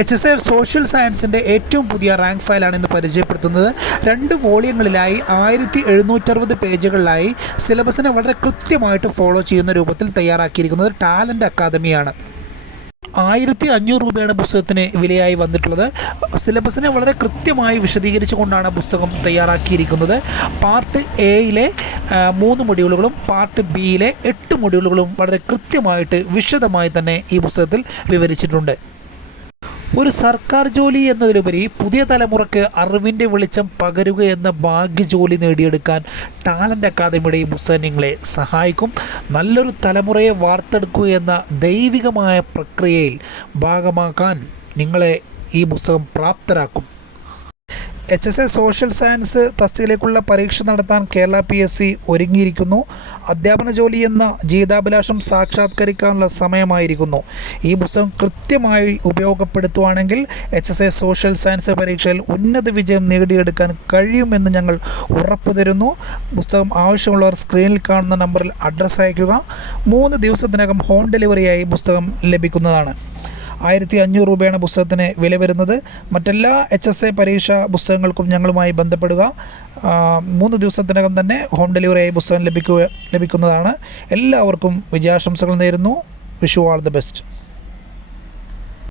HSA social സയൻസിൻ്റെ ഏറ്റവും പുതിയ റാങ്ക് ഫയലാണ് ഇന്ന് പരിചയപ്പെടുത്തുന്നത്. 2 വോളിയങ്ങളിലായി 1760 പേജുകളിലായി സിലബസിനെ വളരെ കൃത്യമായിട്ട് ഫോളോ ചെയ്യുന്ന രൂപത്തിൽ തയ്യാറാക്കിയിരിക്കുന്നത് ടാലൻ്റ് അക്കാദമിയാണ്. 1500 രൂപയാണ് പുസ്തകത്തിന് വിലയായി വന്നിട്ടുള്ളത്. സിലബസിനെ വളരെ കൃത്യമായി വിശദീകരിച്ചുകൊണ്ടാണ് പുസ്തകം തയ്യാറാക്കിയിരിക്കുന്നത്. പാർട്ട് എയിലെ 3 മൊഡ്യൂളുകളും പാർട്ട് ബിയിലെ 8 മൊഡ്യൂളുകളും വളരെ കൃത്യമായിട്ട് വിശദമായി തന്നെ ഈ പുസ്തകത്തിൽ വിവരിച്ചിട്ടുണ്ട്. ഒരു സർക്കാർ ജോലി എന്നതിലുപരി പുതിയ തലമുറയ്ക്ക് അറിവിൻ്റെ വെളിച്ചം പകരുക എന്ന ഭാഗ്യജോലി നേടിയെടുക്കാൻ ടാലൻ്റ് അക്കാദമിയുടെ ഈ പുസ്തകം നിങ്ങളെ സഹായിക്കും. നല്ലൊരു തലമുറയെ വാർത്തെടുക്കുക എന്ന ദൈവികമായ പ്രക്രിയയിൽ ഭാഗമാക്കാൻ നിങ്ങളെ ഈ പുസ്തകം പ്രാപ്തരാക്കും. HSA സോഷ്യൽ സയൻസ് തസ്തികയിലേക്കുള്ള പരീക്ഷ നടത്താൻ കേരള PSC ഒരുങ്ങിയിരിക്കുന്നു. അധ്യാപന ജോലി എന്ന ജീവിതാഭിലാഷം സാക്ഷാത്കരിക്കാനുള്ള സമയമായിരിക്കുന്നു. ഈ പുസ്തകം കൃത്യമായി ഉപയോഗപ്പെടുത്തുകയാണെങ്കിൽ HSA സോഷ്യൽ സയൻസ് പരീക്ഷയിൽ ഉന്നത വിജയം നേടിയെടുക്കാൻ കഴിയുമെന്ന് ഞങ്ങൾ ഉറപ്പു തരുന്നു. പുസ്തകം ആവശ്യമുള്ളവർ സ്ക്രീനിൽ കാണുന്ന നമ്പറിൽ അഡ്രസ്സ് അയയ്ക്കുക. 3 ദിവസത്തിനകം ഹോം ഡെലിവറിയായി പുസ്തകം ലഭിക്കുന്നതാണ്. 1500 രൂപയാണ് പുസ്തകത്തിന് വില വരുന്നത്. മറ്റെല്ലാ HSA പരീക്ഷാ പുസ്തകങ്ങൾക്കും ഞങ്ങളുമായി ബന്ധപ്പെടുക. 3 ദിവസത്തിനകം തന്നെ ഹോം ഡെലിവറിയായി പുസ്തകം ലഭിക്കുന്നതാണ്. എല്ലാവർക്കും വിജയാശംസകൾ നേരുന്നു. Wish you all the best.